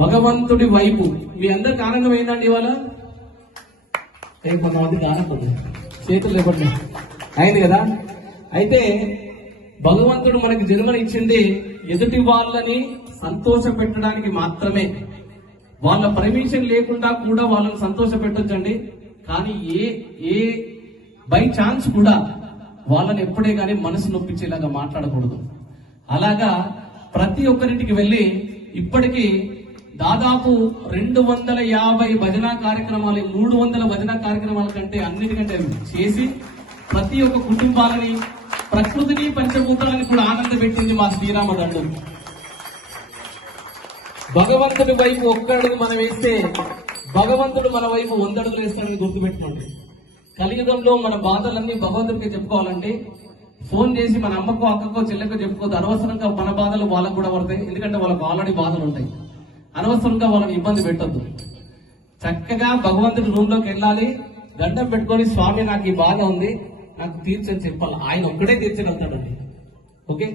భగవంతుడి వైపు. మీ అందరికి ఆనందం ఏందండి ఇవాళ? కొంతమందికి ఆనందం చేతులు లేకుండా అయింది కదా. అయితే భగవంతుడు మనకి జన్మని ఇచ్చింది ఎదుటి వాళ్ళని సంతోష పెట్టడానికి మాత్రమే. వాళ్ళ పర్మిషన్ లేకుండా కూడా వాళ్ళని సంతోష పెట్టొచ్చండి. కానీ ఏ బై ఛాన్స్ కూడా వాళ్ళని ఎప్పుడే కానీ మనసు నొప్పించేలాగా మాట్లాడకూడదు. అలాగా ప్రతి ఒక్కరింటికి వెళ్ళి ఇప్పటికీ దాదాపు 250 భజన కార్యక్రమాలు, 300 భజన కార్యక్రమాల కంటే అన్నిటికంటే చేసి ప్రతి ఒక్క కుటుంబాలని, ప్రకృతిని, పంచభూతాలని కూడా ఆనంద పెట్టింది మా శ్రీరామ దండం. భగవంతుడి వైపు ఒక్కడుగు మనం వేస్తే భగవంతుడు మన వైపు 100 అడుగులు వేస్తాడని గుర్తుపెట్టుకోండి. కలియుగంలో మన బాధలన్నీ భగవంతుడికి చెప్పుకోవాలండి. ఫోన్ చేసి మన అమ్మకో, అక్కకో, చెల్లెకో చెప్పుకోవద్దు. అనవసరంగా మన బాధలు వాళ్ళకు కూడా పడతాయి. ఎందుకంటే వాళ్ళకు ఆల్రెడీ బాధలు ఉంటాయి. అనవసరంగా వాళ్ళని ఇబ్బంది పెట్టద్దు. చక్కగా భగవంతుడి రూమ్ లోకి వెళ్ళాలి, దండం పెట్టుకొని స్వామి నాకు ఈ బాధ ఉంది, నాకు తీర్చని చెప్పాలి. ఆయన ఒక్కడే తీర్చగలుగుతాడండి. ఓకే.